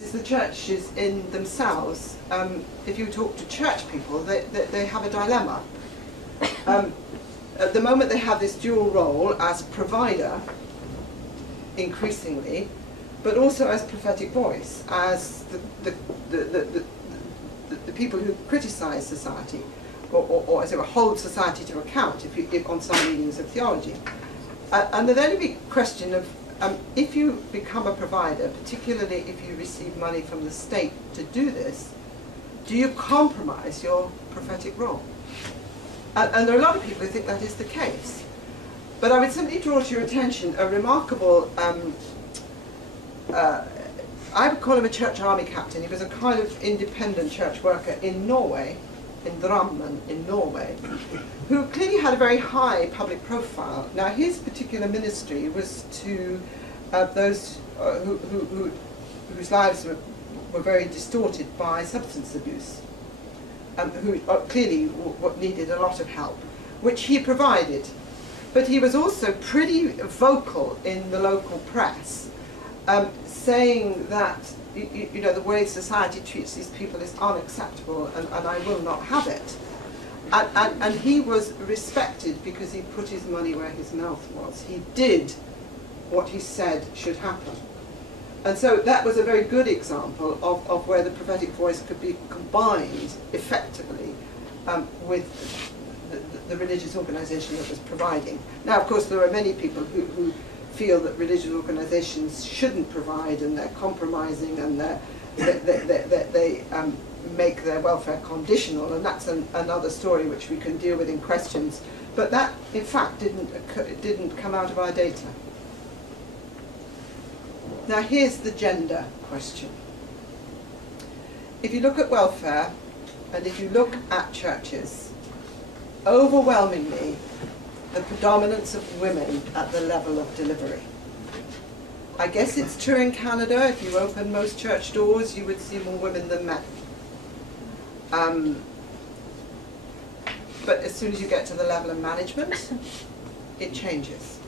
The churches in themselves, if you talk to church people, they have a dilemma. At the moment they have this dual role as provider, increasingly, but also as prophetic voice, as the people who criticise society, or as it were, hold society to account if on some readings of theology. And there'd only be a question of, if you become a provider, particularly if you receive money from the state to do this, do you compromise your prophetic role? And there are a lot of people who think that is the case. But I would simply draw to your attention a remarkable, I would call him a church army captain. He was a kind of independent church worker in Norway, in Drammen in Norway, who clearly had a very high public profile. Now his particular ministry was to those whose lives were very distorted by substance abuse, who clearly needed a lot of help, which he provided. But he was also pretty vocal in the local press, saying that the way society treats these people is unacceptable, and I will not have it. And he was respected because he put his money where his mouth was. He did what he said should happen. And so that was a very good example of where the prophetic voice could be combined effectively with the religious organisation that was providing. Now, of course, there are many people who feel that religious organisations shouldn't provide, and they're compromising, and they make their welfare conditional, and that's another story which we can deal with in questions. But that, in fact, didn't come out of our data. Now here's the gender question. If you look at welfare, and if you look at churches, overwhelmingly the predominance of women at the level of delivery. I guess it's true in Canada. If you open most church doors, you would see more women than men. But as soon as you get to the level of management, it changes.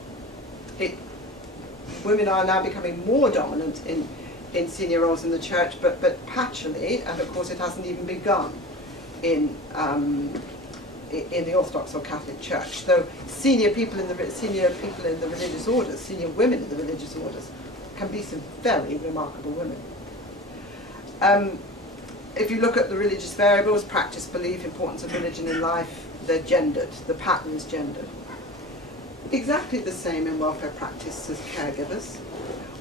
Women are now becoming more dominant in senior roles in the church, but patchily, and of course it hasn't even begun in the Orthodox or Catholic Church. Though senior people in the religious orders, senior women in the religious orders, can be some very remarkable women. If you look at the religious variables, practice, belief, importance of religion in life, they're gendered. The pattern is gendered. Exactly the same in welfare practice as caregivers.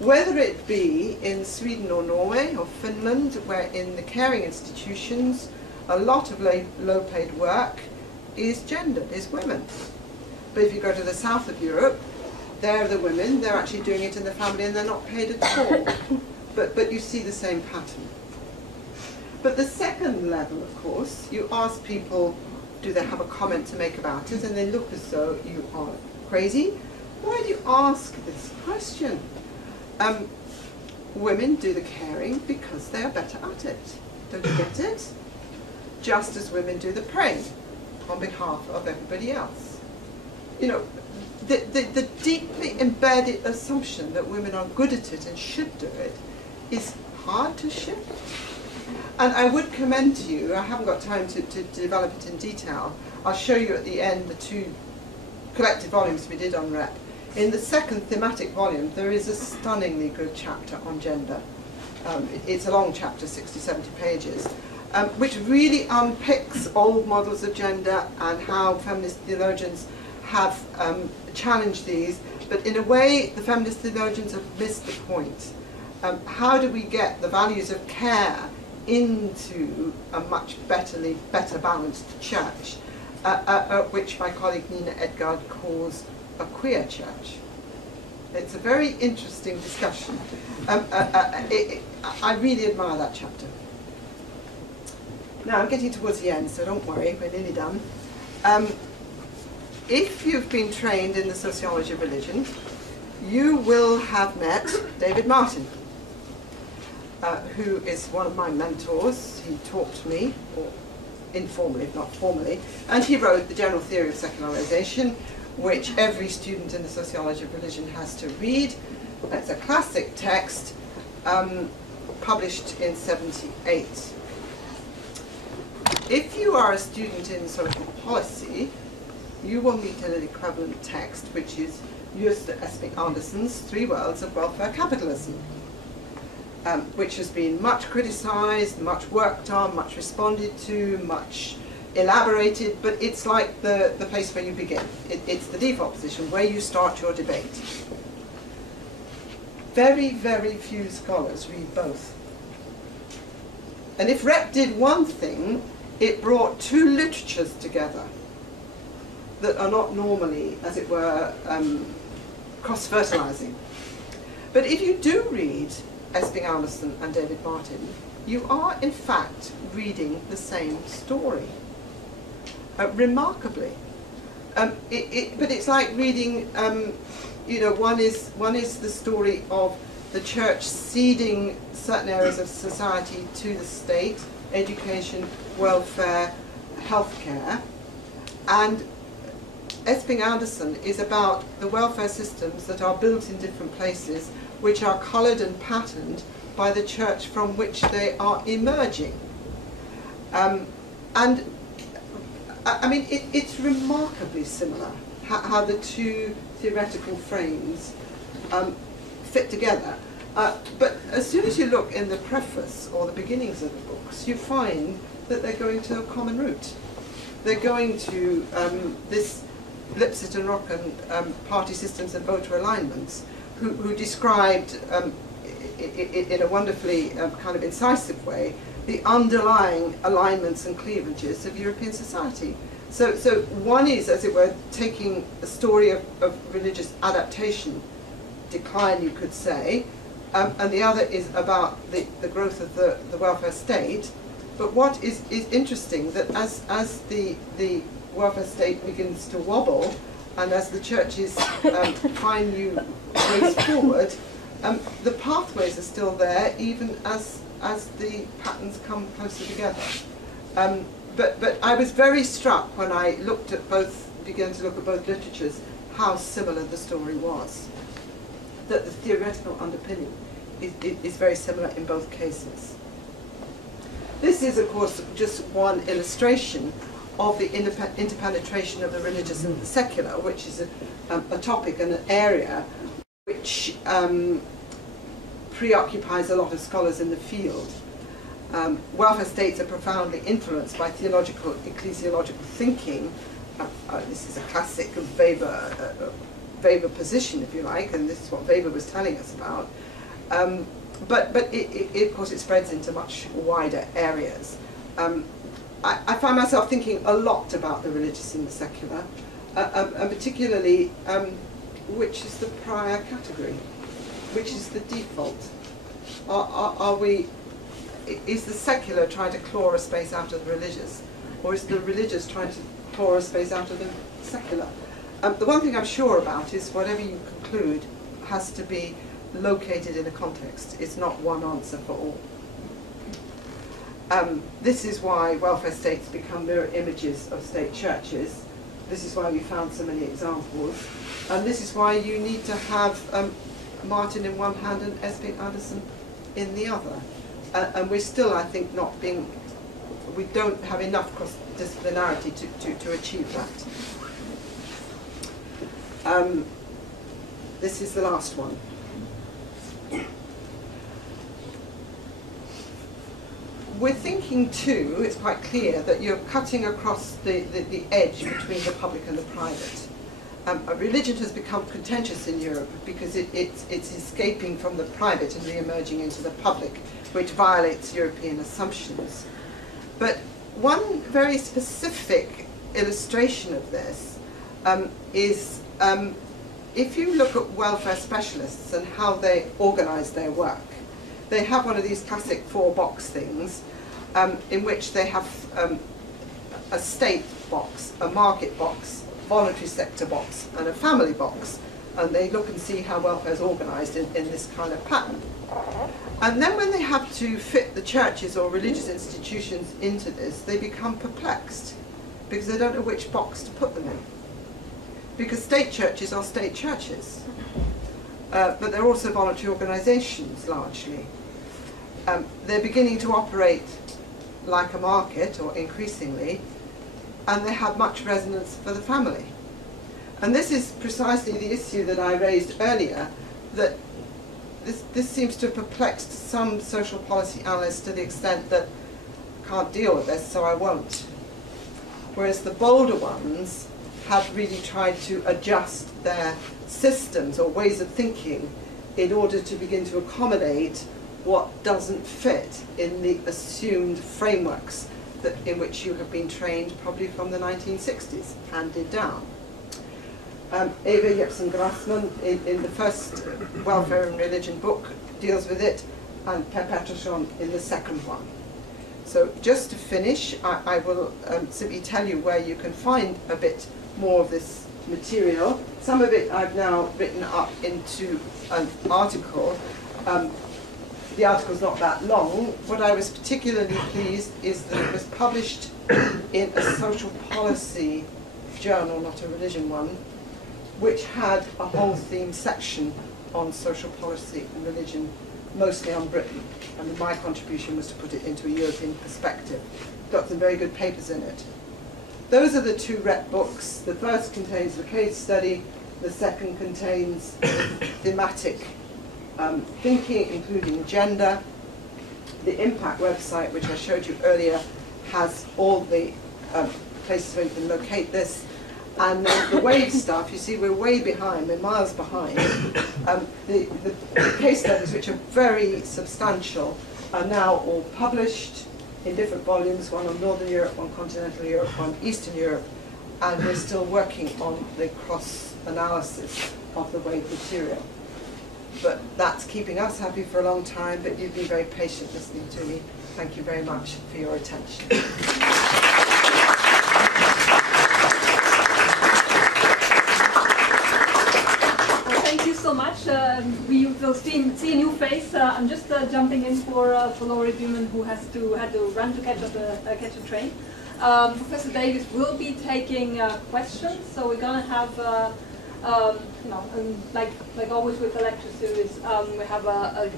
Whether it be in Sweden or Norway or Finland, where in the caring institutions a lot of low-paid work is gendered, is women. But if you go to the south of Europe, they're the women, they're actually doing it in the family and they're not paid at all. But you see the same pattern. But the second level, of course, you ask people, do they have a comment to make about it, and they look as though you are crazy. Why do you ask this question? Women do the caring because they are better at it. Don't you get it? Just as women do the praying on behalf of everybody else. The deeply embedded assumption that women are good at it and should do it is hard to shift. And I would commend to you, I haven't got time to develop it in detail, I'll show you at the end the two collected volumes we did on REP. In the second thematic volume, there is a stunningly good chapter on gender. It's a long chapter, 60, 70 pages, which really unpicks old models of gender and how feminist theologians have challenged these, but in a way the feminist theologians have missed the point. How do we get the values of care into a much better balanced church, which my colleague Nina Edgard calls a queer church? It's a very interesting discussion. I really admire that chapter. Now I'm getting towards the end, so don't worry, we're nearly done. If you've been trained in the sociology of religion, you will have met David Martin, who is one of my mentors. He taught me, or informally, if not formally, and he wrote The General Theory of Secularization, which every student in the sociology of religion has to read. It's a classic text. published in 78. If you are a student in social policy, you will meet an equivalent text, which is Joost Esping Andersen's 3 Worlds of Welfare Capitalism, which has been much criticised, much worked on, much responded to, much elaborated, but it's like the place where you begin. It's the default position, where you start your debate. Very, very few scholars read both. And if Rep did one thing, it brought 2 literatures together that are not normally, as it were, cross-fertilizing. But if you do read Esping Andersen and David Martin, you are in fact reading the same story. Remarkably. But it's like reading, you know, one is the story of the church ceding certain areas of society to the state, education, welfare, healthcare, and Esping Andersen is about the welfare systems that are built in different places, which are coloured and patterned by the church from which they are emerging. And I mean, it's remarkably similar how the 2 theoretical frames fit together. But as soon as you look in the preface or the beginnings of the books, you find that they're going to a common route. They're going to this Lipset and Rocken party systems and voter alignments, who described in a wonderfully kind of incisive way the underlying alignments and cleavages of European society. So one is, as it were, taking a story of religious adaptation, decline you could say, and the other is about the growth of the welfare state. But what is interesting, that as the welfare state begins to wobble, and as the churches find new ways forward, the pathways are still there, even as the patterns come closer together. But I was very struck when I began to look at both literatures, how similar the story was. That the theoretical underpinning is very similar in both cases. This is, of course, just one illustration of the interpenetration of the religious and the secular, which is a topic and an area which preoccupies a lot of scholars in the field. Welfare states are profoundly influenced by theological, ecclesiological thinking. This is a classic Weber position, if you like, and this is what Weber was telling us about. But of course, it spreads into much wider areas. I find myself thinking a lot about the religious and the secular, and particularly which is the prior category, which is the default. Is the secular trying to claw a space out of the religious, or is the religious trying to claw a space out of the secular? The one thing I'm sure about is whatever you conclude has to be located in a context. It's not one answer for all. This is why welfare states become mirror images of state churches. This is why we found so many examples. And this is why you need to have Martin in one hand and Esping Andersen in the other. And we're still, I think, we don't have enough cross-disciplinarity to achieve that. This is the last one. We're thinking too, it's quite clear, that you're cutting across the edge between the public and the private. Religion has become contentious in Europe because it's escaping from the private and re-emerging into the public, which violates European assumptions. But one very specific illustration of this is if you look at welfare specialists and how they organize their work. They have one of these classic 4-box things in which they have a state box, a market box, voluntary sector box, and a family box. And they look and see how welfare is organized in this kind of pattern. And then when they have to fit the churches or religious institutions into this, they become perplexed because they don't know which box to put them in. Because state churches are state churches, but they're also voluntary organizations largely. they're beginning to operate like a market, or increasingly, and they have much resonance for the family. And this is precisely the issue that I raised earlier, that this seems to have perplexed some social policy analysts to the extent that I can't deal with this, so I won't. Whereas the bolder ones have really tried to adjust their systems or ways of thinking in order to begin to accommodate what doesn't fit in the assumed frameworks that, in which you have been trained probably from the 1960s, handed down. Eva Jepsen-Grassman in the first Welfare and Religion book deals with it, and Per Pettersson in the second one. So just to finish, I will simply tell you where you can find a bit more of this material. Some of it I've now written up into an article. The article's not that long. What I was particularly pleased is that it was published in a social policy journal, not a religion one, which had a whole theme section on social policy and religion, mostly on Britain. And my contribution was to put it into a European perspective. Got some very good papers in it. Those are the two rep books. The first contains the case study, the second contains thematic thinking, including gender. The Impact website, which I showed you earlier, has all the places where you can locate this. And the WAVE stuff, you see we're way behind, we're miles behind. The case studies, which are very substantial, are now all published in different volumes, one on Northern Europe, one Continental Europe, one Eastern Europe, and we're still working on the cross-analysis of the WAVE material. But that's keeping us happy for a long time, but you've been very patient listening to me. Thank you very much for your attention. Thank you so much. We will see a new face. I'm just jumping in for Laurie Duman, who had to run to catch a train. Professor Davies will be taking questions, so we're gonna have like always with the lecture series, we have a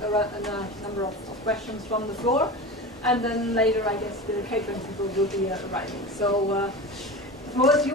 number of questions from the floor, and then later I guess the catering people will be arriving. So the floor is yours.